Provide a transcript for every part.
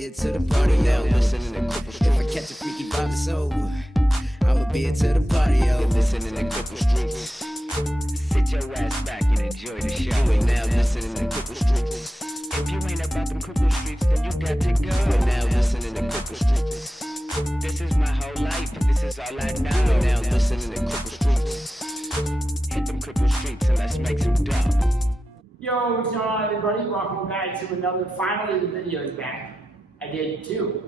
be it to the party, yo. Listening to Cripple Streets. If I catch a freaky vibe, it's over. I'ma be it to the party, yo. Listening to Cripple Streets. Sit your ass back and enjoy the show. You ain't now listening to Cripple Streets. If you ain't about them Cripple Streets, then you got to go. You ain't now listening to Cripple Streets. This is my whole life. This is all I know. You ain't now listening to Cripple Streets. Hit them Cripple Streets and let's make some dough. Yo, what's going on, everybody? Welcome back to another. Finally, the video is back. I did two.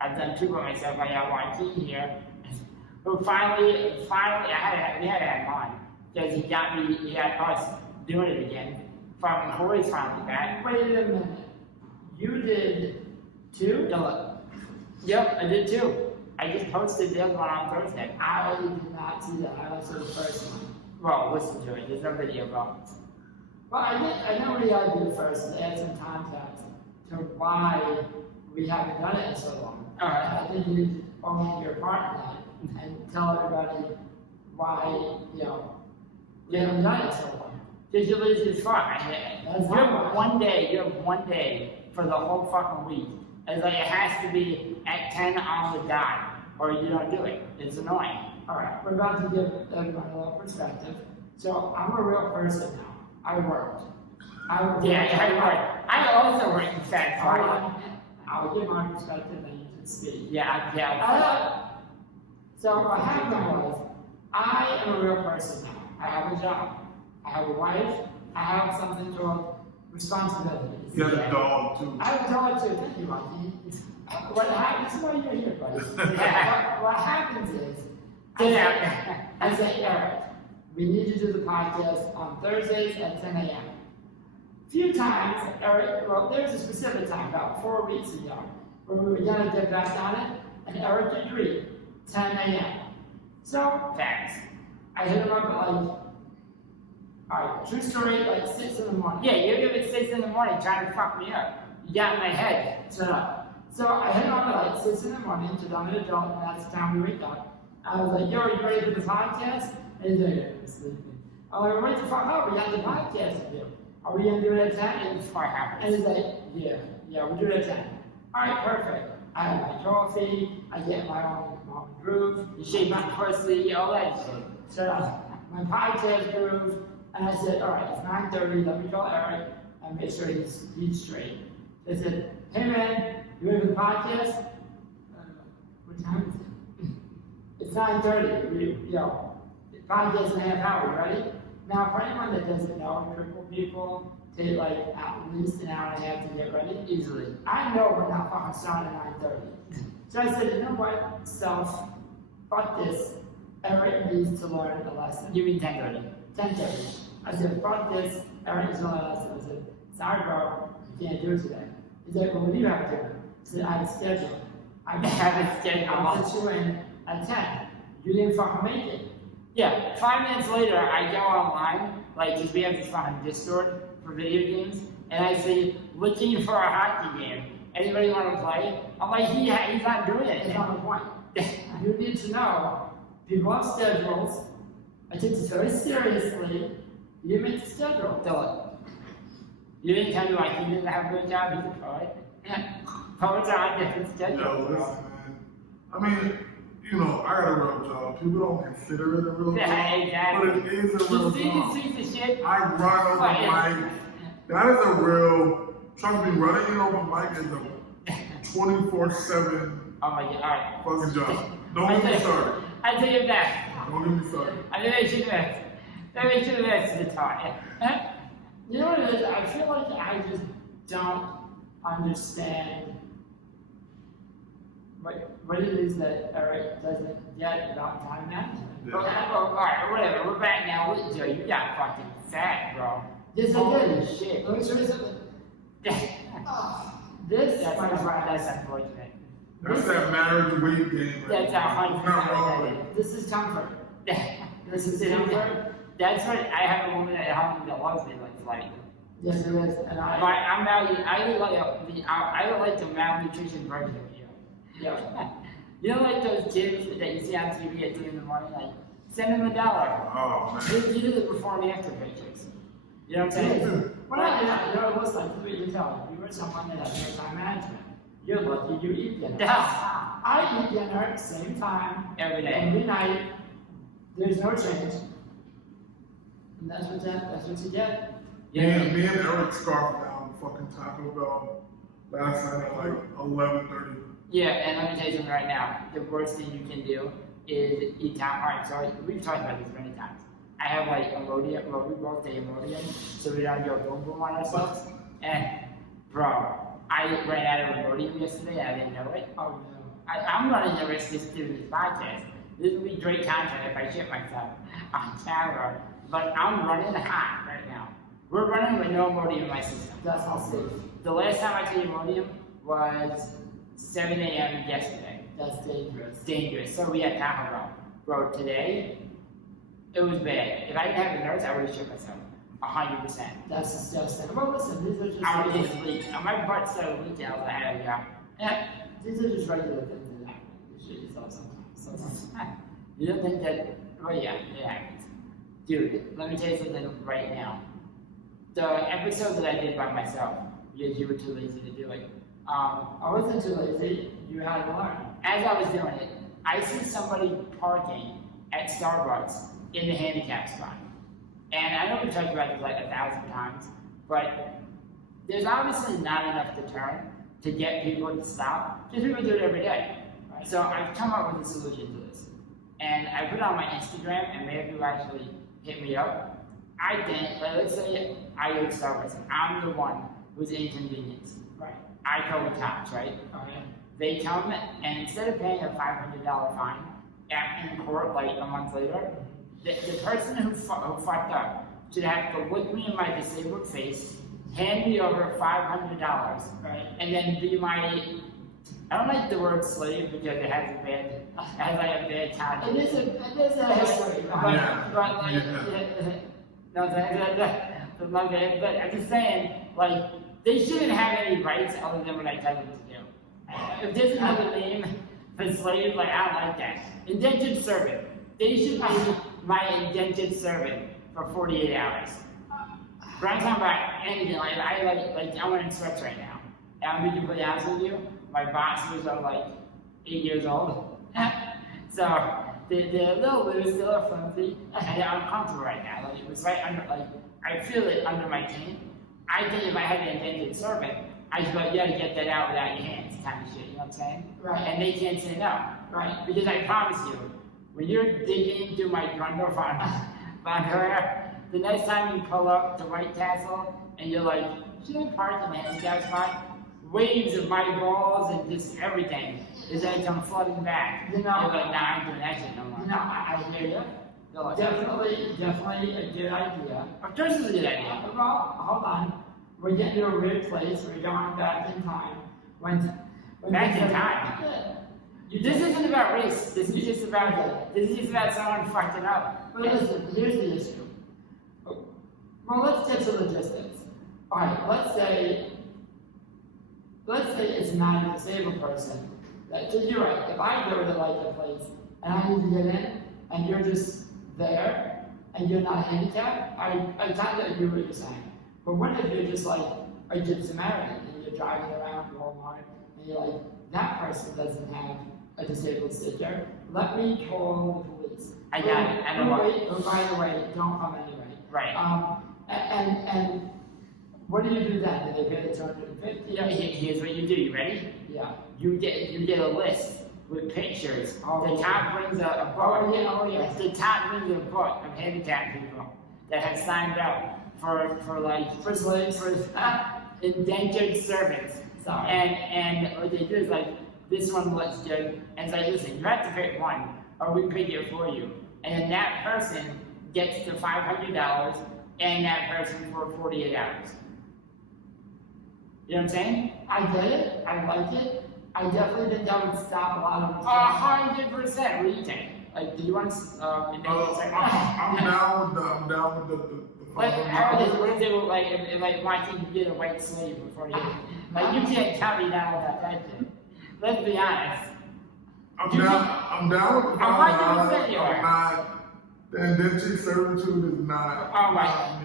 I've done two by myself. I got one here. But finally, we had to have him on because he got us doing it again. Fucking Corey's finally back. Wait a minute. You did two? Yep, I did two. I just posted the other one on Thursday. I did not see that. I listened to the first one. Well, listen to it. There's no video about it. Well, I know we gotta do the first and add some context to why we haven't done it in so long. Alright, I think you need to own your part in that and tell everybody why, we haven't done it so long. Because you're lazy as fuck. You have one day for the whole fucking week. It's like it has to be at 10 on the dot, or you don't do it. It's annoying. Alright, we're about to give everybody a little perspective. So, I'm a real person now. I worked. I worked. I also work in fact. I'll give my perspective and you can speak. So what happened was, I am a real person now. I have a job. I have a wife. I have something called responsibilities. You have a dog too. I have a dog too. Thank you, Monkey. What happens? This is why you're here, buddy. What happens is, I say, Eric, we need to do the podcast on Thursdays at 10 a.m. A few times, Eric, well, there's a specific time, about 4 weeks ago, where we were going to get back on it, and Eric agreed, 10 a.m. So, thanks. I hit him up at alright, true story, 6 in the morning. Yeah, you're up at 6 in the morning trying to fuck me up. You got in my head. Shut up. So, I hit him up at 6 in the morning, because I'm an adult, and that's the time we wake up. I was like, yo, are you ready for the podcast? And he's like, yeah, I'm sleeping. I'm like, wait the fuck up, we got the podcast to do. Are we gonna do it at 10? And he's like, yeah, we'll do it at 10. Alright, perfect. I have my coffee, I get my own groove, you shave my pussy, all that shit. So my podcast groove, and I said, alright, it's 9:30, let me call Eric and make sure he's straight. They said, hey man, you ready for the podcast? What time is it? It's 9:30, podcast in a half hour, you ready? Now, for anyone that doesn't know, crippled people take at least an hour and a half to get ready, easily. I know we're not fucking starting at 9:30. So I said, you know what, fuck this. Eric needs to learn a lesson. You mean 10:30? 10:30. I said, fuck this. Eric needs to learn a lesson. I said, sorry bro, you can't do it today. He's like, well, what do you have to do? I said, I have a schedule. I have a schedule. I'll put you in at 10. You didn't fucking make it. Yeah, 5 minutes later, I go online, because we have this fucking Discord for video games, and I say, looking for a hockey game. Anybody want to play? I'm like, he's not doing it. It's on the point. You need to know, people have schedules. I take this very seriously. You make the schedule. Do it. You didn't tell me he didn't have a good job, he's a poet. Poets are on different schedules. Yo, listen, man. I mean, I got a real job. People don't consider it a real job, exactly. But it is a real job. You see the shit? I run over mic. That is a real, trust me, running over mic is a 24/7 oh my God, alright. fucking job. Don't get me started. I take it back. Don't get me started. I think I should have asked the talk. You know what it is? I feel like I just don't understand what it is that Eric doesn't get about time management. Yeah. Alright, whatever, we're back now. Joe, you got fucking fat, bro. Yes, I did. Shit. Let me show you something. That's unfortunate. That's that marriage weight game. That's 100%. This is comfort. This is comfort. That's what I have a woman at home that loves me like. Yes, it is. And I would like the malnutrition version of you. Yeah. You know, those kids that you see on TV at 3 in the morning, send them $1. Oh, man. You do the before and after pictures. You know what I'm saying? Well, listen, this is what you tell me. You were someone that has no time management. You're lucky you eat dinner. I eat dinner same time Every day. every night. There's no change. And that's what you get. Me and Eric scarfed down fucking Taco Bell last night at like 11:30. Yeah, and let me tell you something right now. The worst thing you can do is eat time. Alright, so we've talked about this many times. I have like Imodium, well, we both take Imodium, so we don't go boom boom on ourselves. And, bro, I ran out of Imodium yesterday and I didn't know it. Oh no. I'm running the risk of doing this podcast. This will be great content if I shit myself on camera, but I'm running hot right now. We're running with no Imodium in my system. That's not safe. The last time I took Imodium was 7 a.m. yesterday. That's dangerous. Dangerous. So we had Taco Bell. Bro, today, it was bad. If I didn't have the nerves, I would have shit myself. 100%. That's disgusting. Well, listen, these are just I would just leak. And my butt started leaking. I was like, I gotta go. Yeah, these are just regular things that happen. You shit yourself sometimes. You don't think that, well, yeah, it happens. Dude, let me tell you something right now. The episode that I did by myself, because you were too lazy to do it, I wasn't too lazy. You had to learn. as I was doing it, I see somebody parking at Starbucks in the handicap spot. And I know we talked about this like 1,000 times, but there's obviously not enough to turn to get people to stop, because people do it every day. Right? So I've come up with a solution to this. And I put it on my Instagram, and maybe people actually hit me up. I think, like, let's say I go to Starbucks, and I'm the one who's inconvenienced. Right. I call the cops, right? Okay. They come, and instead of paying a $500 fine in court like a month later, the person who fucked up should have to look me in my disabled face, hand me over $500, Right. and then be my, I don't like the word slave because it has a bad connotation. It is a history. But like, but I'm just saying, like, they shouldn't have any rights other than what I tell them to do. If there's another name for slave, like, I don't like that. Indentured servant. They should be my indentured servant for 48 hours. But I'm talking about anything, like, I'm wearing sweats right now. And I'm being completely honest with you, my boxers are like 8 years old. So, they're a little loose, they're a little flimsy, and I'm uncomfortable right now. Like, it was right under, like, I feel it under my chin. I think if I had an indentured servant, I just go, you gotta get that out without your hands, kind of shit, you know what I'm saying? Right. And they can't say no, Right. because I promise you, when you're digging into my grundle on her, the next time you pull up to White Castle and you're like, should I park in the handicap spot? Waves of my balls and just everything is gonna come flooding back. You know, you're like, nah, I ain't doing that shit no more. No, I hear you. They're like, Definitely a good idea. of course it's a good idea. Well, hold on. We're getting to a weird place. We're going back in time. When Back in time? Yeah. This isn't about race. This is just about someone fucking up. But listen, here's the issue. Well, let's get to logistics. All right, let's say it's not a disabled person. You're right. If I go to like a place and I need to get in, and you're just there, and you're not handicapped, I kind of agree with what you're saying. But what if you're just like a good Samaritan and you're driving around Walmart and you're like, that person doesn't have a disabled sticker. Let me call the police. I got it. I know what. Oh, by the way, don't come anyway. Right. And what do you do then? Do they pay the $250? Yeah, here's what you do. You ready? Yeah. You get a list with pictures. Oh, The top brings a book. Oh, yeah. The top brings a book of handicapped people that have signed up for slaves. for indentured servants. Sorry. And what they do is like, this one looks good, and it's like, listen, you have to pick one, or we pick it for you. And then that person gets the $500, and that person for 48 hours. You know what I'm saying? I get it. I like it. I definitely think that would stop a lot of 100%. What do you think? Like, do you want I'm down with the Like, how would they do, like, if like, why can't you get a white slave before you, like, you can't tell me now about that shit. Let's be honest. I'm down with the I'm right there $5. with you. I'm not, the indentured servitude is not. Oh, right.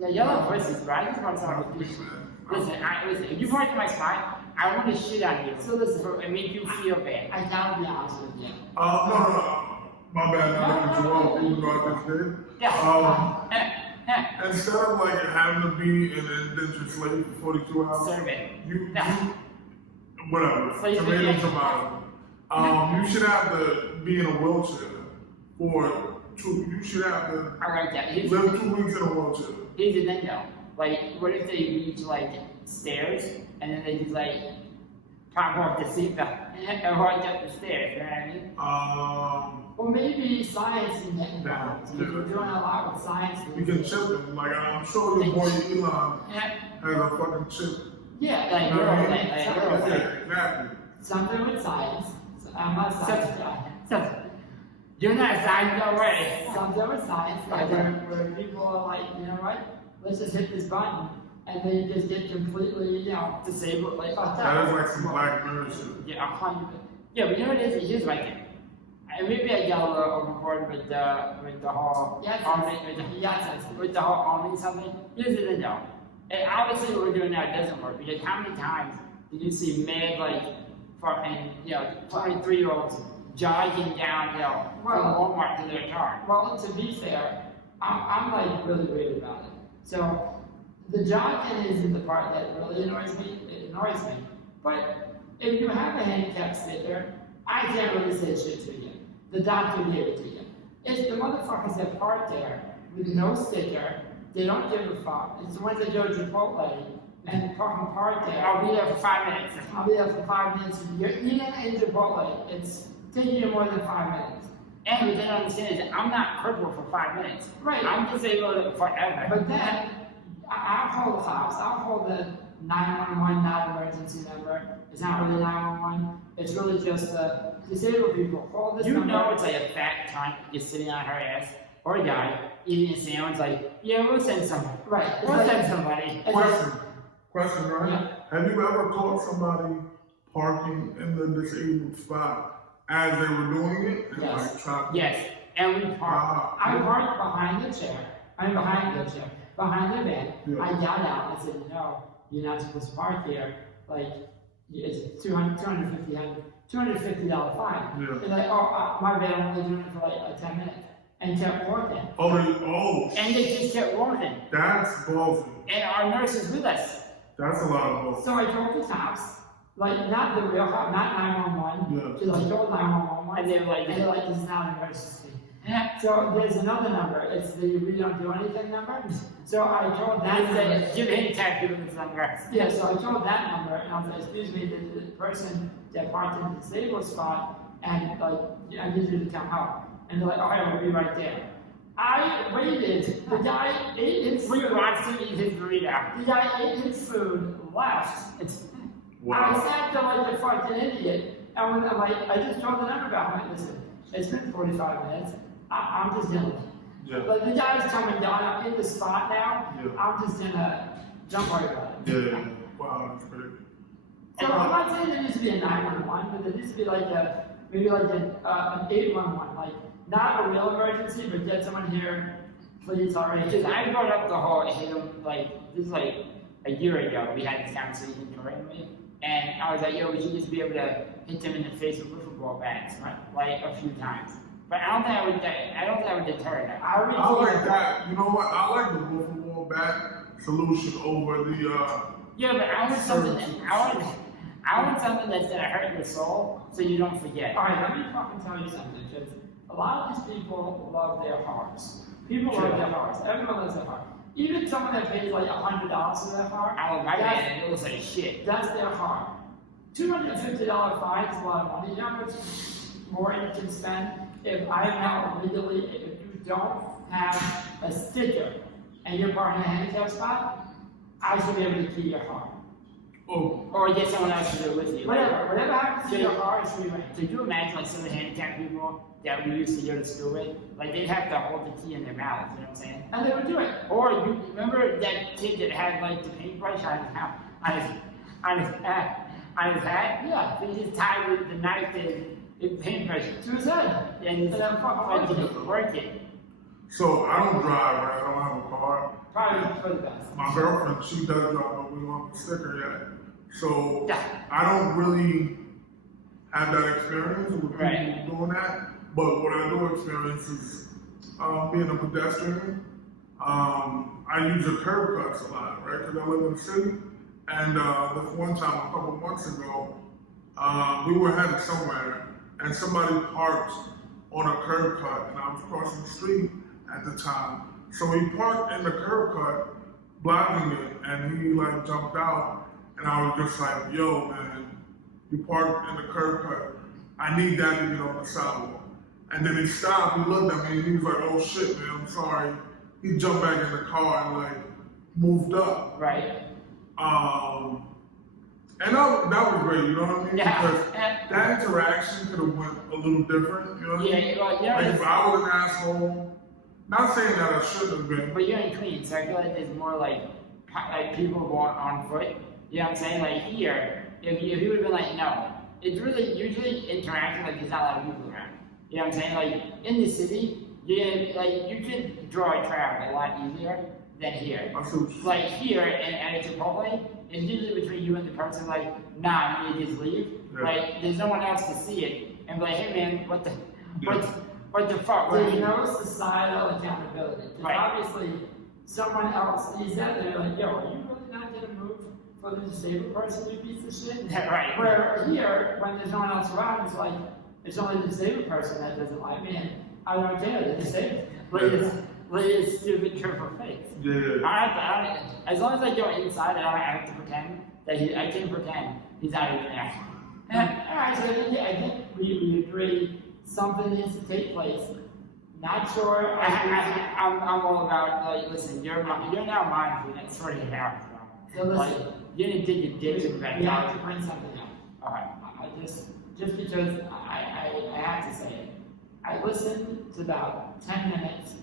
Yeah, yellow voices, bro. I just want to talk to you. Listen, if you park in my spot, I want to shit on you. So listen, It make you feel bad. I gotta be honest with you. No. My bad, not to cut you off, even though I just did. Yeah. Instead of like having to be an indentured slave for 42 hours, Serve it. you whatever, Slave tomato, again. tomato. You should have to be in a wheelchair for you should have to I like that. live 2 weeks in a wheelchair. Here's the thing though. Like, what if they reach like stairs and then they just like pop off the seatbelt and walk up the stairs? You know what I mean? Well, maybe science can get involved. Yeah. If you're doing a lot with science. You can chip them. Like I'm sure your boy Elon Yeah. has a fucking chip. Yeah, Like, You know what I mean? girl, Yeah, exactly. something with science. I'm not a science guy. You're not signed no way. Something with science, like where people are like, you know what? Let's just hit this button, and then you just get completely, disabled, like fucked That is up. like some Black Mirror shit. Yeah, 100. Yeah, but you know what it is? Here's my thing. And maybe I got a little overboard with the whole Yes, army, yes. with the whole army something. Here's the thing though. And obviously what we're doing now doesn't work because how many times did you see mad like fucking 23-year-olds jogging down from Walmart to their car? Well, to be fair, I'm like really weird about it. So the jogging isn't the part that really annoys me. It annoys me. But if you have a handicap sticker, I can't really say shit to you. The doctor gave it to you. If the motherfuckers that park there with no sticker, they don't give a fuck. It's the ones that go to Chipotle and fucking park there. I'll be there for 5 minutes. I'll be there for 5 minutes. You're eating in Chipotle. It's taking you more than 5 minutes. And what they don't understand is I'm not crippled for 5 minutes. Right. I'm disabled forever. But then, I'll call the cops. I'll call the 911 non-emergency number. It's not really 911. It's really just the disabled people. Call this number. You know it's like a fat cunt just sitting on her ass, or a guy eating a sandwich like, yeah, we'll send somebody. Right. We'll send somebody. Question, right? Yeah. Have you ever caught somebody parking in the disabled spot as they were doing it? And Yes. like tried Yes, and we park. I parked behind the chair. Behind the van. Yeah. I got out. I said, no, you're not supposed to park here. Like, it's $250 fine. Yeah. They're like, my bad, I'm only doing it for like 10 minutes. And kept working. And they just kept walking. That's ballsy. And our nurse is with us. That's a lot of bullshit. So I told the cops, like, not the real cop, not 911. Yeah. Just like, told 911. And they were like, And they're like, this is not an emergency. So there's another number. It's the we don't do anything number. So I told that number. give handicapped people this number. Yeah, so I told that number, and I was like, excuse me, the person that parked in the disabled spot, and like, I need you to come help. And they're like, all right, we'll be right there. I waited. The guy ate his food. We watched him eat his burrito. The guy ate his food, left. I sat there like a fucking idiot. And when I'm like, I just told the number guy, I'm like, listen, it's been 45 minutes. I'm just gonna. Yeah. But the guy's coming down. I'm in the spot now. Yeah. I'm just gonna jump right about it. Yeah. Wow, that's crazy. So I'm not saying there needs to be a 911, but there needs to be like maybe like an 811, like not a real emergency, but get someone here, please already. Because I brought up the whole hit him, like, this is like a year ago, we had this conversation correctly, and I was like, yo, we should just be able to hit them in the face with football bats, right? Like a few times. But I don't think I would deter them. I like that. You know what? I like the wiffle ball bat solution over the Yeah, but I want something. I want something that's gonna hurt your soul, so you don't forget. All right, let me fucking tell you something, because a lot of these people love their hearts. People love their hearts. Everyone loves their heart. Even someone that pays like $100 for their heart, I love my man, and it was like shit. that's their heart. $250 fine is a lot of money. You know how much more you can spend if I am now legally, if you don't have a sticker and you're parking in a handicap spot, I should be able to key your heart. oh, Or get someone else to do it with you. Whatever happens to your heart is free reign. Could you imagine like some of the handicapped people that we used to go to school with? Like they'd have to hold the key in their mouth, you know what I'm saying? And they would do it. Or you remember that kid that had like the paintbrush on his hat? Yeah. They just tied the knife the paintbrush To his head. and then fucking work it. so I don't drive, right? I don't have a car. Probably for the best. My girlfriend, she does drive, but we don't have a sticker yet. So Yeah. I don't really have that experience with people Right. doing that. But what I do experience is being a pedestrian. I use the curb cuts a lot, right? Because I live in the city. And this one time, a couple months ago, we were headed somewhere, and somebody parked on a curb cut, and I was crossing the street at the time. So he parked in the curb cut, blocking it, and he like jumped out, and I was just like, yo, man, you parked in the curb cut. I need that to get on the sidewalk. And then he stopped, he looked at me, and he was like, oh shit, man, I'm sorry. He jumped back in the car and like moved up. Right. And that was great, you know what I mean? Yeah. Because that interaction could have went a little different, you know what I mean? Yeah, well, yeah. Like if I was an asshole, not saying that I shouldn't have been. But you're in Queens, so I feel like there's more like people going on foot. You know what I'm saying? Like here, if you would have been like, no, it's really usually interacting like there's not a lot of people around. You know what I'm saying? Like in the city, you could draw a crowd a lot easier than here. Like here at a Chipotle, it's usually between you and the person like, nah, you just leave. Yeah. Like there's no one else to see it and be like, hey man, what the fuck? There's no societal accountability. Because Right. obviously, someone else sees that and they're like, yo, are you really not going to move for the disabled person, you piece of shit? Right. Where here, when there's no one else around, it's like, it's only the disabled person that doesn't like me, and I don't care, they're disabled. Like it's stupid triple face. Yeah. I as long as I go inside, I don't have to pretend that I can pretend he's not even there. Alright, so I think we agree something needs to take place. Not sure. I'm all about like, listen, you're now mine for the next 48 hours, So bro. Like, listen, you didn't dig your ditch in the we have backyard. to bring something up. Alright. I just because I have to say it. I listened to about 10 minutes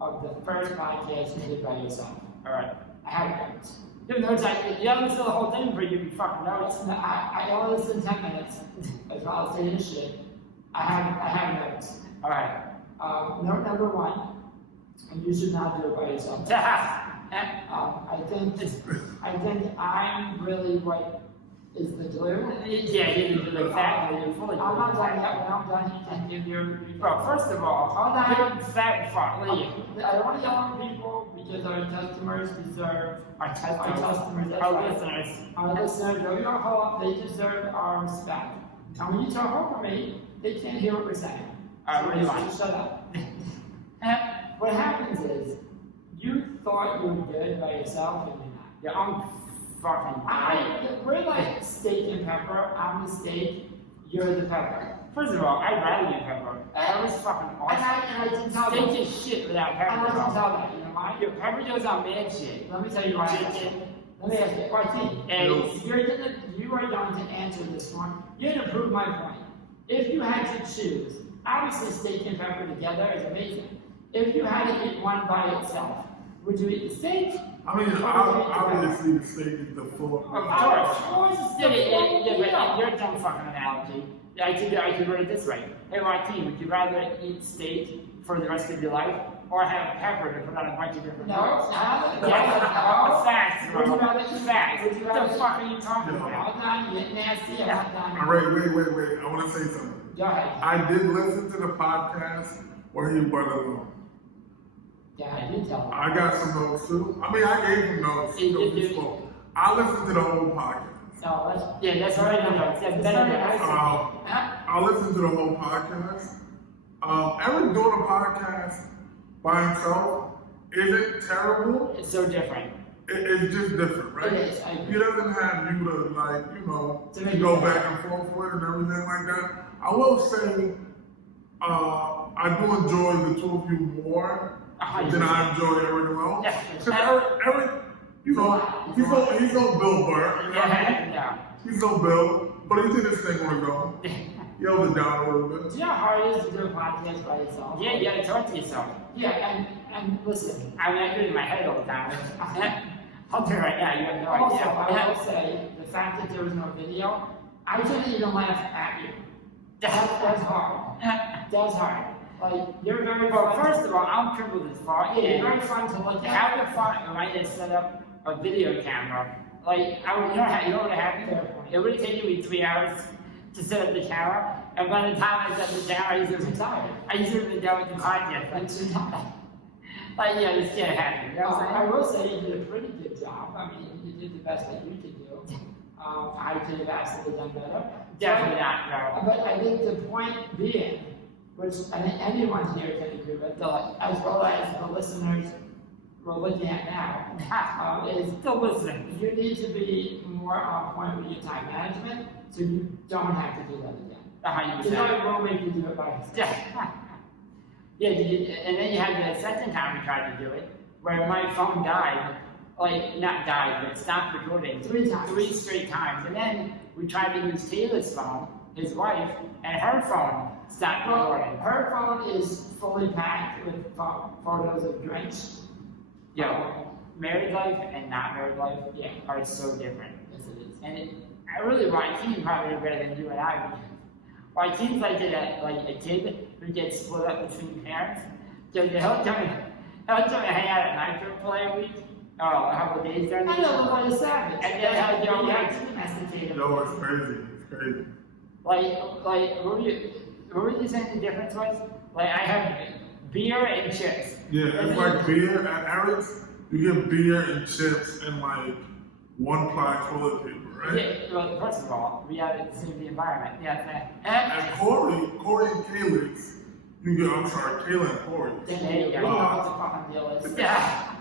of the first podcast you did by yourself. Alright. I have notes. You have notes, you haven't listened to the whole thing for you fucking notes. No, I only listened 10 minutes as well as taking a shit. I have notes. Alright. Note number one, you should not do it by yourself. I think I'm really what is the glue. Yeah, you're the fat, you're fully. I'm not done yet. When I'm done, you can give your. Bro, first of all, Hold on. you're fat fuck. I don't want to yell at people because our customers deserve Our customers. That's our right. listeners. Our listeners, know your home, they deserve our respect. And when you talk over me, they can't hear what we're saying. What do you So want? just shut up. What happens is, you thought you were good by yourself and you're not. Yeah, I'm fucking. We're like steak and pepper. I'm the steak, you're the pepper. First of all, I'd rather be pepper. That was fucking awesome. And I didn't tell them. Steak is shit without I pepper. didn't bro. tell that. You know why? Your pepper goes on man shit. Let me tell you why. Let me ask you. Joaquin, And you are going to answer this one. You're going to prove my point. If you had to choose, obviously steak and pepper together is amazing. If you had to eat one by itself, would you eat the steak? I mean, obviously the steak is the full. Of course. it's Yeah, the full but meal. you're a dumb fucking analogy. I could word it this way. Hey, Joaquin, would you rather eat steak for the rest of your life or have pepper to put on a bunch of different No, foods? no, Yeah, facts, bro. Would you rather eat Facts. Would you What the rather fuck are you talking No. about? Hold on, you get nasty. Hold on. All right, wait. I want to say something. Go ahead. I did listen to the podcast where he went alone. Go ahead, you tell them. I got some notes too. I mean, I gave him notes. You He did. spoke. I listened to the whole podcast. No, let's. Yeah, that's right. That's better than that. I listened to the whole podcast. Eric doing a podcast by himself isn't terrible. It's so different. It's just different, right? It is, I agree. He doesn't have you to like, To make go it back and forth with and everything like that. I will say, I do enjoy the two of you more than I enjoy Eric alone. Yeah. Because Eric, he's on Bill Burr. You know what I mean? Yeah. He's on Bill, but he did his thing on the go. He held it down a little Do bit. you know how hard it is to do a podcast by yourself? Yeah, you gotta talk to yourself. Yeah, and listen. I mean, I do it in my head all the time. I'll do it right now. You have no Also, idea. I will say the fact that there was no video, I didn't even laugh at you. That's hard. That's hard. Like you're very Well, fun. first of all, I'm crippled as fuck. Yeah, you're very fun to look at. How the fuck am I gonna set up a video camera Like, you know what happened? It would have taken me 3 hours to set up the camera, and by the time I set the camera, I used to have been tired. I used to have been done with the podcast. Like, yeah, this can't happen. You know what I'm I saying? will say you did a pretty good job. I mean, you did the best that you could do. I could have absolutely done better. Definitely not, no. But I think the point being, which I think anyone here can agree with, as well as the listeners we're looking at now, is Still listening. you need to be more on point with your time management, so you don't have to do that again. 100%. Because I will make you do it by yourself. Yeah, and then you had the second time we tried to do it, where my phone died, like, not died, but stopped recording. 3 times. 3 straight times. And then we tried to use Taylor's phone, his wife, and her phone stopped recording. Her phone is fully packed with photos of drinks. Yo, married life and not married life are so different. Yes, it is. And Joaquin probably did better than you and I. Joaquin's like a kid who gets split up between parents. So he'll come and hang out at night for a week, or a couple of days during the I know, but what is savage? and then he'll go back to domesticate him. Yo, it's crazy. It's crazy. Like, what were you saying the difference was? Like, I have beer and chips. Yeah, it's like beer at Eric's. You get beer and chips and like 1-ply toilet paper, right? Yeah, well, first of all, we have to save the environment. Yeah, At Corey and Kayla's, you get, I'm sorry, Kayla and Corey. Then you know what the fucking deal is. yeah.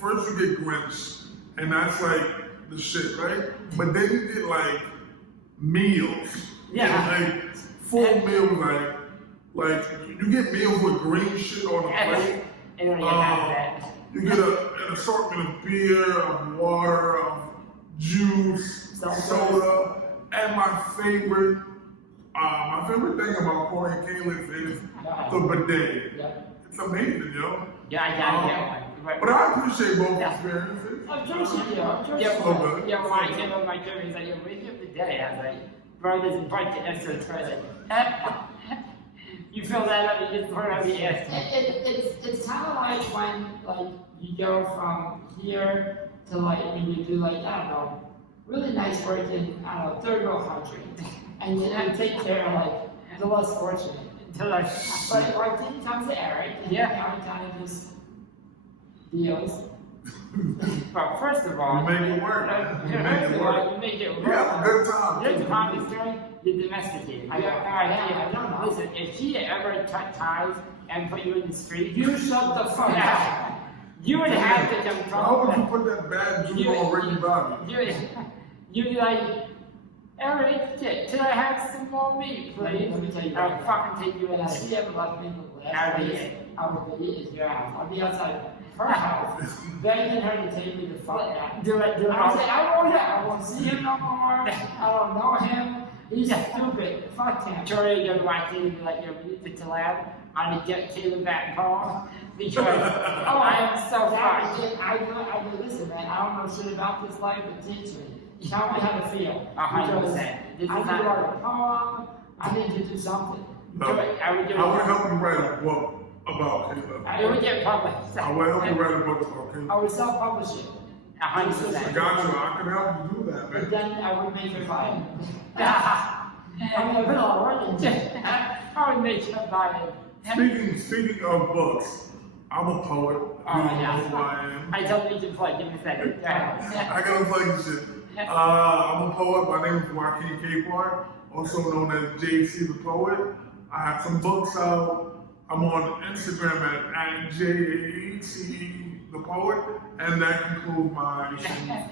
First you get Grinch, and that's like the shit, right? But then you get like meals. Yeah. Like full meals, like you get meals with green shit on the plate. And then you have that. You get an assortment of beer, of water, of juice, soda, and my favorite thing about Corey and Kayla's is the bidet. Yeah. It's amazing, yo. Yeah, I gotta get one. But I appreciate both Yeah. experiences. Of course you do. Of course Yeah, you well, do. yeah, when I came up my trip, he's like, yo, where'd you have the day? I was like, bro, there's a bunch of extra toilet. You fill that up, you just throw it on the ass. It's kind of like when like you go from here to like when you do like I don't know, really nice work in I don't know third world country, and you take care of like the less fortunate. Until I, But like then comes to Eric, and Yeah. now he kind of just deals. well, first of all, You make it work. You make it work. you make it You have a good time. Here's the problem, story. You're domesticated. I don't know. Listen, if she ever cut ties and put you in the street, You shut the fuck up. you would have to come Why would you from. put that bad juice on Ricky Bobby? You'd be like, Eric, can I have some more meat, please? Let me tell you I'll what. fucking take you in When the she ever left me the I'll last be place it. I would be is your house. I'll be outside her house, begging her to take me the fuck out. Do it, do it. I was like, I won't see him no more. I don't know him. He's stupid. Fuck him. Tori, you're watching and be like, yo, we need to chill out. I need to get Taylor back home because I am so That fine. was it. I go, listen, man, I don't know shit about this life, but teach me. Tell me how to feel. 100%. This I is need to not. write a poem. I need to do something. No, I would do I would it. help you write a book about Caleb. It would get published. I would help you write a book about Caleb. I would self-publish it. 100%. I got you. I can help you do that, But man. then I would make it fine. I mean, I put a lot of work into it. I would make you buy it. Speaking of books, I'm a poet. Oh, You know yeah. who I am. I don't need to play. Give me a second. I gotta play you shit. I'm a poet. My name is Jaeceethepoet, also known as Jaeceethepoet. I have some books out. I'm on Instagram at Jaecethepoet, and that concludes my shameless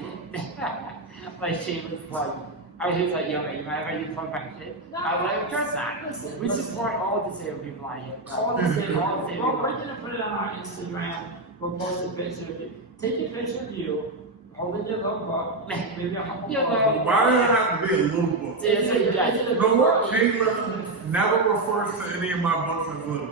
plug. My shameless plug. I was just like, yo, man, you mind if I just plug my shit? I was like, of course not. Listen, We support all disabled people on here. All the same, All disabled well, we're people. gonna put it on our Instagram. We'll post a picture of you. Take a picture of you holding your little book. Maybe a Your little- Why does it have to be a little book? It's a- yeah, You know what? Caleb never refers to any of my books as little.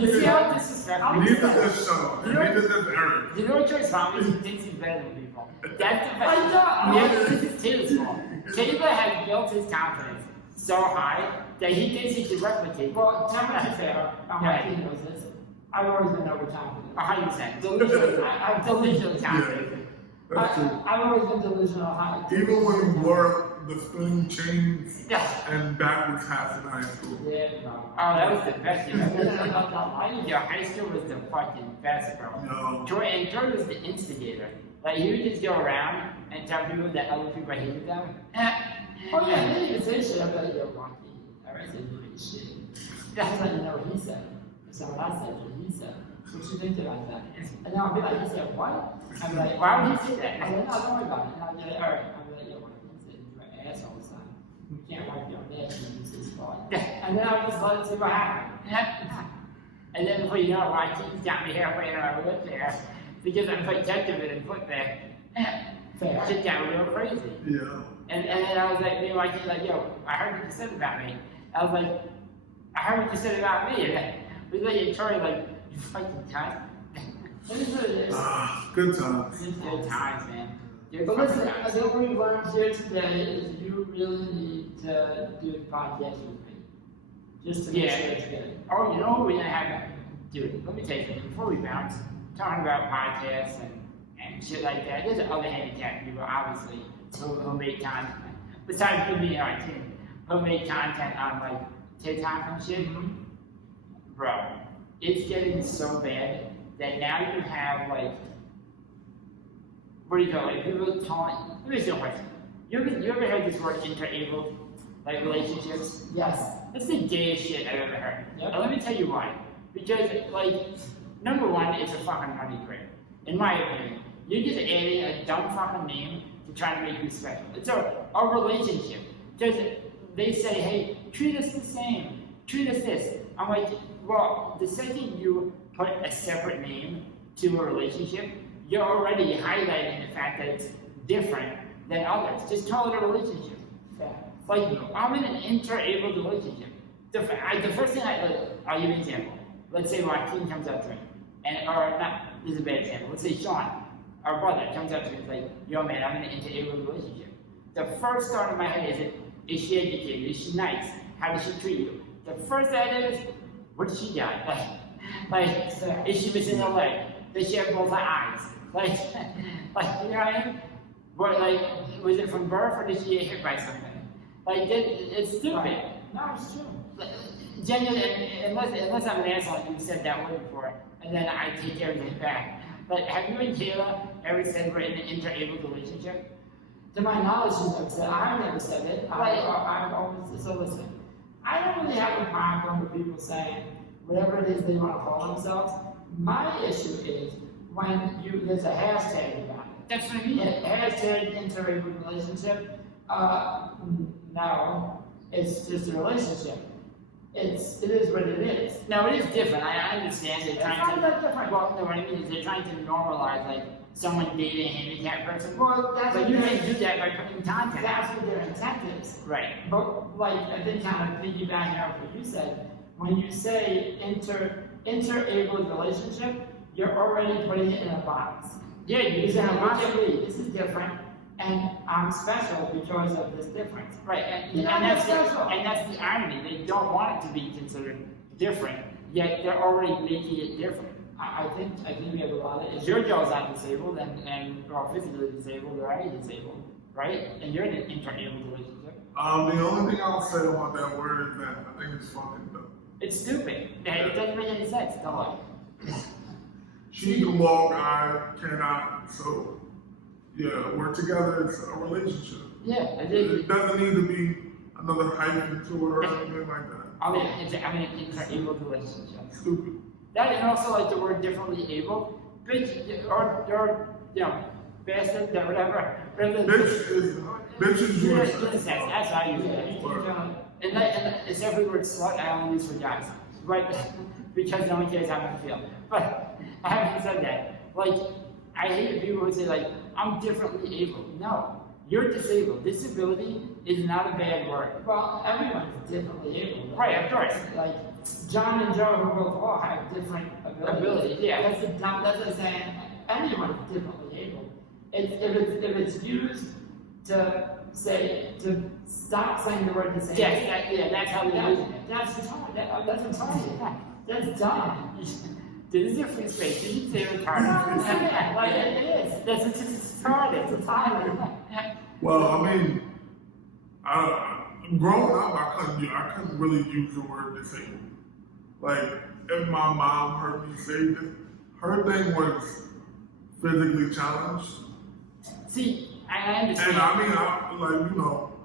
You see how disrespectful? Neither does Sean, and neither does Eric. You know what Joyce found is he thinks he's better than people. That's the I best. know. Yeah, this is Taylor's fault. Taylor has built his confidence so high that he thinks he can replicate. Well, tell me to be fair. I'm Right. like, he knows this. I've always been overconfident. 100%. Delusionally, I'm delusionally confident. That's true. I've always been delusional high. Even when you wore the string chains Yeah. and backwards hats in high school. Yeah, bro. Oh, that was the best. Your high school was the fucking best, bro. No. Troy was the instigator. Like, he would just go around and tell people that other people hated them. Oh yeah, they didn't say shit. I'd be like, yo, Rocky, I said you ain't shit. That's like, you know what he said. So what I said, what he said. What you think about that? And then I'll be like, he said what? I'm like, Why would he say that? I'm like, no, don't worry about it. And I'll be like, alright. I'm like, yo, what he said, you're an asshole, son. You can't wipe your ass when you say spot. And then I'll just let it see what happens. And then before you know it, Rocky got me halfway in our wheelchair because I'm protective and put there. Fair. Shit got real crazy. Yeah. And then I was like, me and Rocky like, yo, I heard what you said about me. I was like, I heard what you said about me. And then we look at Troy like, you fucking cunt. It is what it is. Good times. It's good times, man. Good But fucking listen, I times. think what we learned here today is you really need to do the podcast with me. Just to make sure it's good. Oh, you know what we're gonna have? Dude, let me tell you something. Before we bounce, talking about podcasts and shit like that, there's other handicapped people, obviously, who make content. Besides me and our team, who make content on like TikTok and shit. Bro, it's getting so bad that now you have like, what do you call it? People calling. Let me ask you a question. You ever heard this word interabled? Like relationships? Yes. That's the gayest shit I've ever heard. Yep. And let me tell you why. Because, like, number one, it's a fucking money grab. In my opinion, you're just adding a dumb fucking name to try to make you special. It's a relationship. Because they say, hey, treat us the same. Treat us this. I'm like, well, the second you put a separate name to a relationship, you're already highlighting the fact that it's different than others. Just call it a relationship. Like, I'm in an interabled relationship. The first thing I'll give you an example. Let's say Joaquin comes up to me, or not, this is a bad example. Let's say Sean, our brother, comes up to me and is like, yo man, I'm in an interabled relationship. The first thought in my head is she educated? Is she nice? How does she treat you? The first idea is, what does she got? Like, is she missing a leg? Does she have both her eyes? Like, you know what I mean? But like, was it from birth or did she get hit by something? Like, it's stupid. No, it's true. Genuinely, unless I'm an asshole and you said that word before, and then I take everything back. But have you and Kayla ever said we're in an interabled relationship? To my knowledge, you never said. I've never said it. I've always, so listen, I don't really have a problem with people saying whatever it is they want to call themselves. My issue is when there's a hashtag about it. That's what I mean. Hashtag interabled relationship. No, it's just a relationship. It is what it is. No, it is different. I understand they're It's trying not to. that different. Well, no, what I mean is they're trying to normalize like someone dating a handicapped person. Well, that's But what you they're- can do that by putting content. That's what their intent is. Right. But like I think kind of piggybacking off what you said, when you say interabled relationship, you're already putting it in a box. Yeah, you You're can saying, watch look it. at me, this is different, and I'm special because of this difference. Right, and, You're and not that's special. and that's the irony. They don't want it to be considered different, yet they're already making it different. I think we have a lot of issues. Jojo's not disabled and well, physically disabled or already disabled, right? And you're in an interabled relationship. The only thing I'll say about that word is that I think it's fucking dumb. It's stupid. It doesn't make any sense. No. She can walk, I cannot. So, yeah, we're together. It's a relationship. Yeah, It doesn't need to be another hyphen to it or anything like that. I'm in an interabled relationship. Stupid. That and also like the word differently abled, bitch, or you know, bastard, or whatever. Bitch is unisex. That's how I use it. And it's every word slut I only use for guys, right? Because no one cares how I feel. But I haven't said that. Like, I hate people who say like, I'm differently able. No, you're disabled. Disability is not a bad word. well, everyone's differently able. Right, of course. Like John and Joe, who both all have different abilities. Yeah. That's like saying anyone's differently able. If it's used to stop saying the word disability. Yes, that's how they're using it. That's retarded. That's retarded. That's dumb. This is a free space. This is favorite target. Like it is. That's it's target. It's a title. Well, I mean, growing up, I couldn't really use the word disabled. Like, if my mom heard me say this, her thing was physically challenged. See, I understand. And I mean,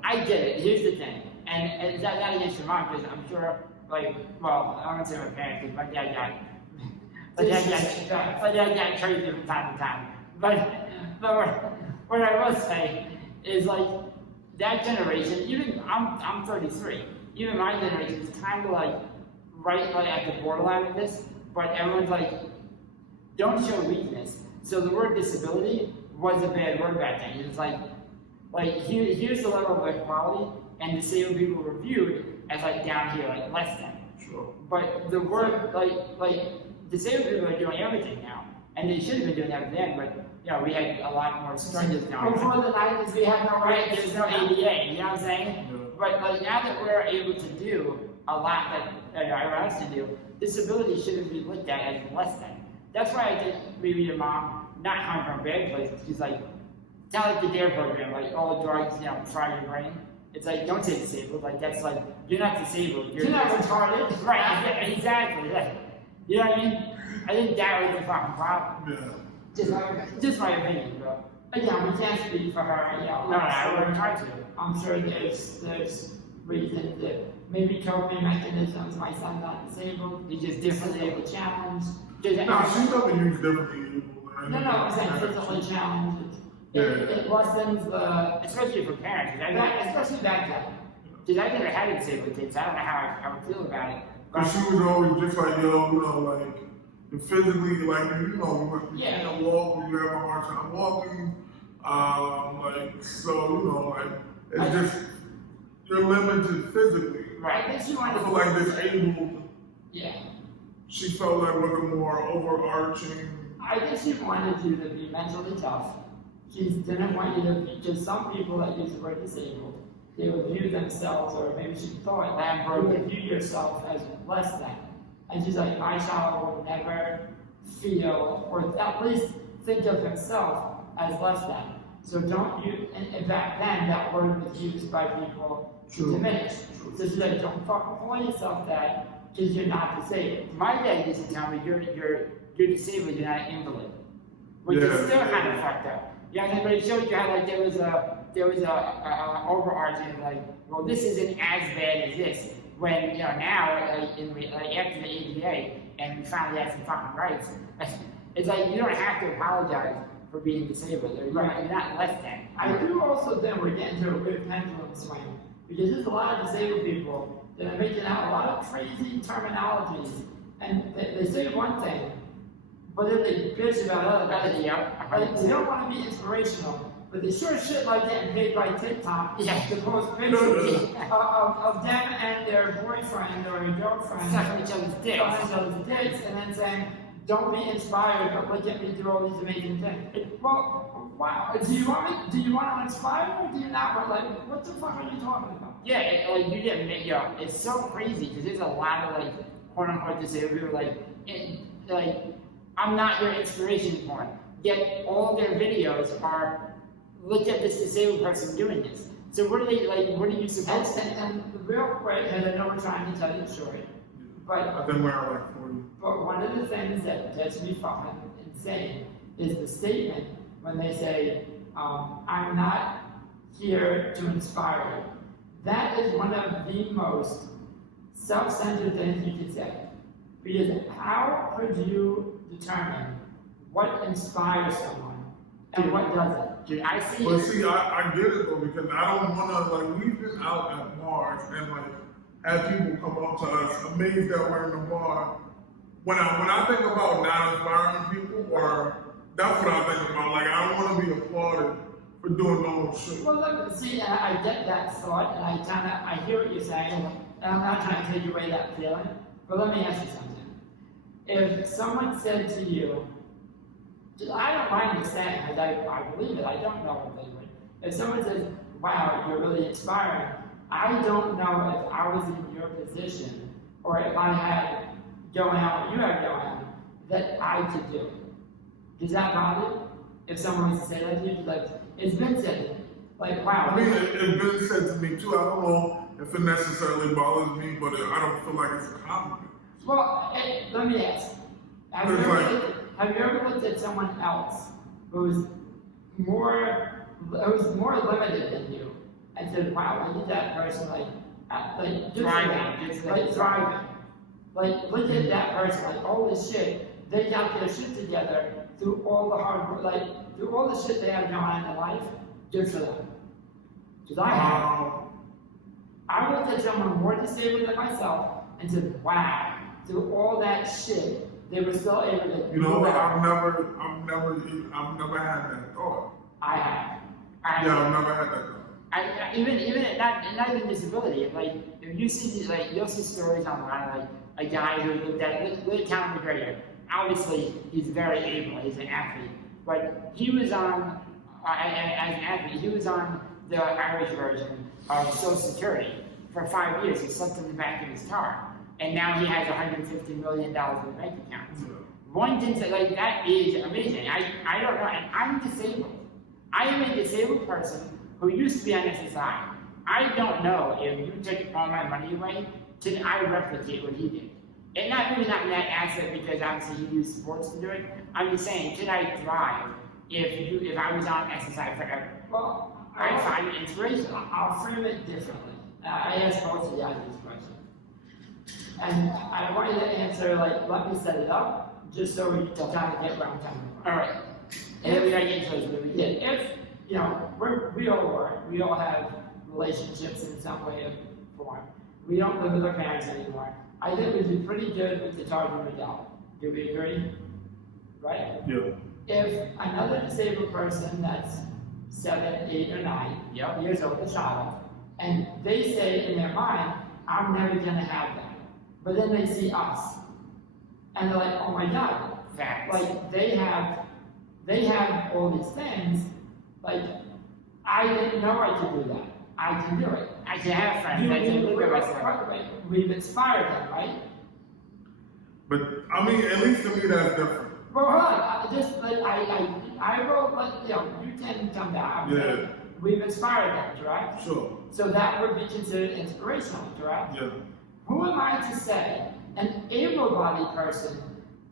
I get it. Here's the thing, and it's not against your mom, because I'm sure, like, well, I won't say my parents, because my dad got crazy from time to time. But what I will say is, like, that generation, even I'm 33. Even my generation is kind of like right like at the borderline of this, but everyone's like, don't show weakness. So the word disability was a bad word back then. It's like here's the level of equality, and disabled people were viewed as like down here, like less than. Sure. But the word like disabled people are doing everything now, and they should have been doing that then, but you know, we had a lot more strangers now. Before the 90s, we had no Right, rights. there's no ADA, you know what I'm saying? Yeah. But like now that we're able to do a lot that everyone else to do, disability shouldn't be looked at as less than. That's why I think maybe your mom, not coming from a bad place, she's like, it's not like the DARE program, like all drugs, you know, fry your brain. It's like, don't say disabled, like that's like, you're not disabled, You're not retarded. Right, exactly, like, you know what I mean? I think that was the fucking problem. Yeah. Just my opinion, bro. Again, we can't speak for her, you know. No, I wouldn't try to. I'm sure there's reasons that maybe coping mechanisms. My son's not disabled. He's just differently Physically challenged. No, she never used differently. No, I'm saying physically challenged. Yeah. It lessens the, Especially for parents, especially that guy. because I never had a disabled kid, so I don't know how I would feel about it. But she was always just like, yo, you know, like, physically, like, you know, you can't walk, when you have a hard time walking, like, so, you know, like, it's just, you're limited physically. I think she wanted So, like, disabled, Yeah. she felt like was a more overarching, I think she wanted you to be mentally tough. She didn't want you to be, because some people that use the word disabled, they would view themselves, or maybe she thought that you would view yourself as less than. And she's like, my child will never feel, or at least think of himself as less than. So don't use, and back then that word was used by people to diminish. So she's like, don't fucking call yourself that, because you're not disabled. My dad used to tell me, you're disabled, you're not an invalid. Which is Yeah. still kind of fucked up. Yeah, but it showed you how like there was a overarching like, well, this isn't as bad as this. When you know now, like after the ADA, and we finally had some fucking rights, it's like you don't have to apologize for being disabled. You're not less than. I do also think we're getting to a weird pendulum swing, because there's a lot of disabled people that are making out a lot of crazy terminologies, and they say one thing, but then they bitch about other things. Like, they don't want to be inspirational, but they sure shit like getting paid by TikTok to post pictures of them and their boyfriend or girlfriend Sucking each other's dicks. sucking each other's dicks, and then saying, don't be inspired, but look at me do all these amazing things. Well, wow, do you want to inspire, or do you not want, like, what the fuck are you talking about? Yeah, like you get, it's so crazy because there's a lot of like quote unquote disabled people like I'm not your inspiration porn. Yet all their videos are look at this disabled person doing this. So what are they like? What are you supposed to? And real quick, and I know we're trying to tell you a story, but I think we're like 40. But one of the things that gets me fucking insane is the statement when they say, I'm not here to inspire you. That is one of the most self-centered things you could say. Because how could you determine what inspires someone and what doesn't? Dude, I see. But see, I get it though, because I don't want to, like, we've been out at bars and, like, have people come up to us amazed that we're in the bar. When I think about not inspiring people, or that's what I think about. Like, I don't want to be applauded for doing normal shit. Well, look, see, I get that thought, and I hear what you're saying, and I'm not trying to take away that feeling, but let me ask you something. If someone said to you, I don't mind you saying, because I believe it, I don't know what they would. If someone says, wow, you're really inspiring, I don't know if I was in your position, or if I had going on what you have going on, that I could do. Does that bother you? If someone was to say that to you, like, it's been said, like, wow. I mean, it's been said to me too. I don't know if it necessarily bothers me, but I don't feel like it's a compliment. Well, let me ask. Have you ever looked at someone else who's more limited than you and said, wow, look at that person, thriving. Like, look at that person, like, holy shit, they got their shit together through all the hard work, like, through all the shit they have going on in their life, good for them. Because I have. I looked at someone more disabled than myself and said, wow, through all that shit, they were still able to. You know what? I've never had that thought. I have. I've never had that thought. Even not even disability. Like if you see you'll see stories online like a guy who lived Conor McGregor. Obviously, he's very able. He's an athlete, but he was on as an athlete. He was on the Irish version of Social Security for 5 years. He slept in the back of his car. And now he has $150 million in the bank account. One can say, like, that is amazing. I don't know, and I'm disabled. I am a disabled person who used to be on SSI. I don't know if you took all my money away, can I replicate what he did? And not in that asset because obviously he used sports to do it. I'm just saying, can I thrive if I was on SSI forever? Well, I find it inspirational. I'll frame it differently. I asked both of you this question. And I want you to answer, like, let me set it up, just so we can kind of get where I'm coming from. All right. And we gotta get into those movies. If, we all work, we all have relationships in some way or form. We don't live with our parents anymore. I think we'd be pretty good with the target adult. Do we agree? Right? Yeah. If another disabled person that's 7, 8, or 9 years old, a child, and they say in their mind, I'm never gonna have that. But then they see us, and they're like, oh my God, Facts. like they have all these things, like, I didn't know I could do that. I can do it. I can have friends. I can live with myself. We've inspired them, right? But I mean, at least to me, that's different. Well, hold on, I wrote, like, you can come down. Yeah. We've inspired them, correct? Sure. So that would be considered inspirational, correct? Yeah. Who am I to say an able-bodied person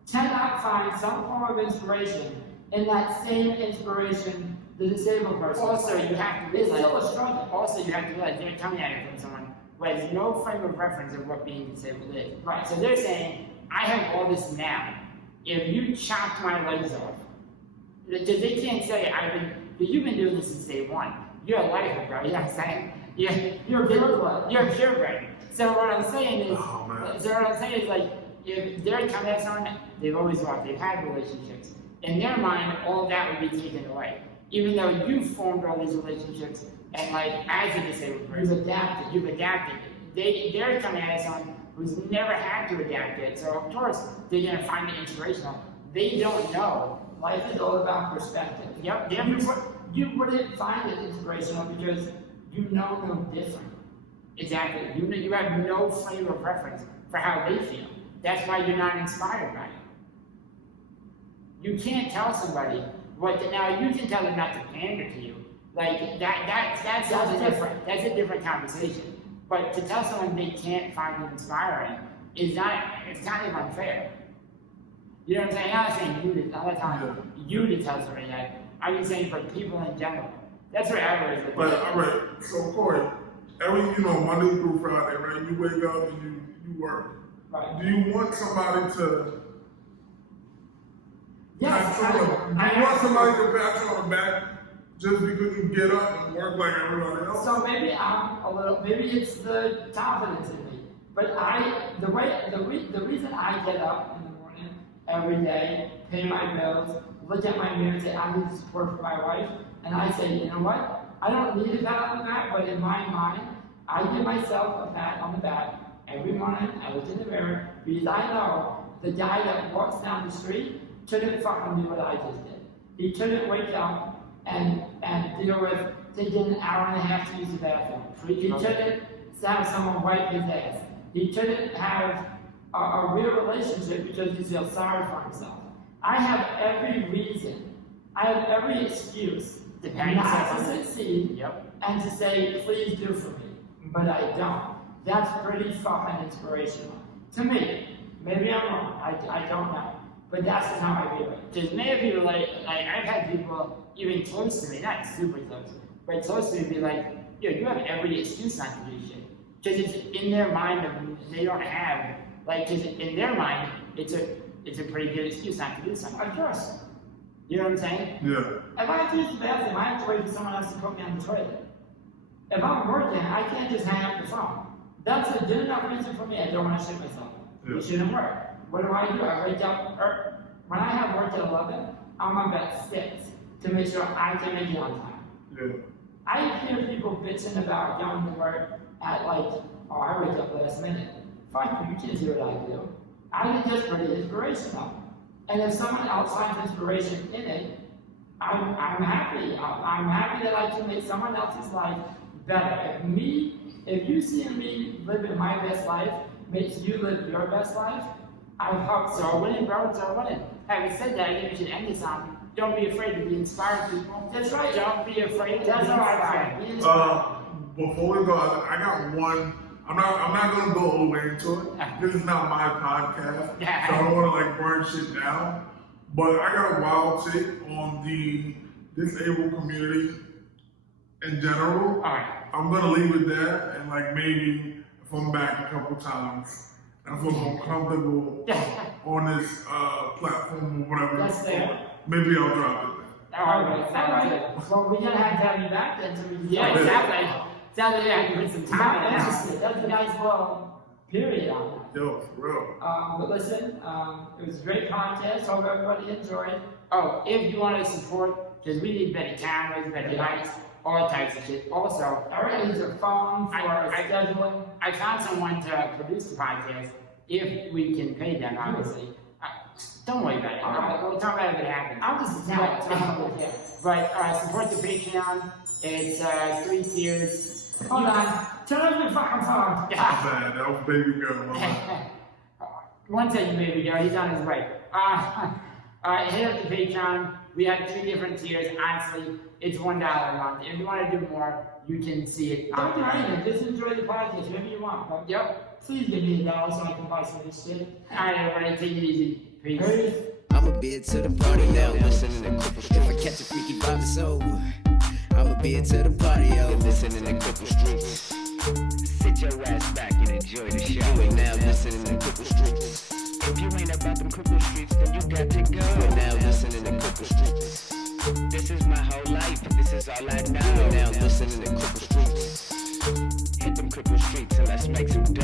cannot find some form of inspiration in that same inspiration the disabled person? Also, you have to It's realize. still a struggle. Also, you have to realize they're coming at it from someone who has no frame of reference of what being disabled is. Right. So they're saying, I have all this now. If you chopped my legs off, because they can't say you've been doing this since day one. You're a lifer, bro. You know what I'm saying? You're purebred. You're purebred. So what I'm saying is, like, if they're coming at someone, they've always walked, they've had relationships. In their mind, all that would be taken away. Even though you've formed all these relationships, and like, as a disabled person, you've adapted. They're coming at someone who's never had to adapt it, so of course, they're gonna find it inspirational. They don't know. Life is all about perspective. Yep. You wouldn't find it inspirational because you know no different. Exactly. You have no frame of reference for how they feel. That's why you're not inspired by it. You can't tell somebody now you can tell them not to pander to you. Like that's different. That's a different conversation. But to tell someone they can't find it inspiring it's kind of unfair. You know what I'm saying? I'm not saying you to, I'm not telling you to tell somebody that. I'm saying for people in general. That's what I always look But at. all right, so Corey, every Monday through Friday, right? You wake up and you work. Right. Do you want somebody to? Yes, do you want somebody to pat you on the back just because you get up and work like everybody else? So maybe maybe it's the confidence in me. But the reason I get up in the morning every day, pay my bills, look at my mirror and say, I need support for my wife, and I say, you know what? I don't need a pat on the back, but in my mind, I give myself a pat on the back every morning. I look in the mirror because I know the guy that walks down the street couldn't fucking do what I just did. He couldn't wake up and deal with taking an hour and a half to use the bathroom. He couldn't have someone wipe his ass. He couldn't have a real relationship because you feel sorry for himself. I have every reason, I have every excuse not to succeed Yep. and to say, please do for me, but I don't. That's pretty fucking inspirational. To me, maybe I'm wrong, I don't know, but that's just how I view it. Because many people like I've had people even close to me, not super close, but close to me be like, yo, you have every excuse not to do shit. Because it's in their mind, they don't have, like, because in their mind, it's a pretty good excuse not to do something. Of course. You know what I'm saying? Yeah. If I have to use the bathroom, I have to wait for someone else to put me on the toilet. If I'm working, I can't just hang up the phone. That's a good enough reason for me. I don't want to shit myself. Yeah. It shouldn't work. What do? I wake up, when I have work at 11, I'm up at 6 to make sure I can make it on time. Yeah. I hear people bitching about going to work at like, oh, I wake up last minute. Fuck you, you can't do what I do. I think that's pretty inspirational. And if someone else finds inspiration in it, I'm happy. I'm happy that I can make someone else's life better. If you see me living my best life makes you live your best life, I hope so. Winning, bro, so winning. Having said that, I think we should end this on, don't be afraid to be inspired, people. That's right. Don't be afraid to be That's how I inspired. feel. Be inspired. Before we go, I got one. I'm not gonna go all the way into it. This is not my podcast, so I don't want to like burn shit down. But I got a wild take on the disabled community in general. All right. I'm gonna leave it there, and like maybe if I'm back a couple times, and I feel more comfortable on this platform or whatever. That's fair. Maybe I'll drop it there. All right. Well, we're gonna have you back then, so we can. Yeah, exactly. Sounds like I can put some time in That's now. a nice little period on that. Yo, for real. But listen, it was a great podcast. Hope everybody enjoyed. Oh, if you want to support, because we need better cameras, better lights, all types of shit. Also, Everybody needs a phone for I- scheduling. I found someone to produce the podcast, if we can pay them, obviously. Don't worry about it. We'll talk about it if it happens. I'm just a talent. Yeah. But support the Patreon. It's 3 tiers. Hold on. Turn on your fucking phone. Yeah. Man, that was baby girl. my bad. One second, baby girl. He's on his way. Hit up the Patreon. We have 3 different tiers. Honestly, it's $1 a month. If you want to do more, you can see it. Don't do anything. Just enjoy the podcast, whatever you want. But Yep. please give me $1 so I can buy some of this shit. All right, everybody. Take it easy. Peace. Peace. I'm a bit to the party now, listening to Cripple. If I catch a freaky vibe, it's over. I'm a bit to the party, yo. Listening to Cripple Streets. Sit your ass back and enjoy the show. You ain't now listening to Cripple Streets. If you ain't about them Cripple Streets, then you got to go. You ain't now listening to Cripple Streets. This is my whole life. This is all I know. You ain't now listening to Cripple Streets. Hit them Cripple Streets and let's make some dough.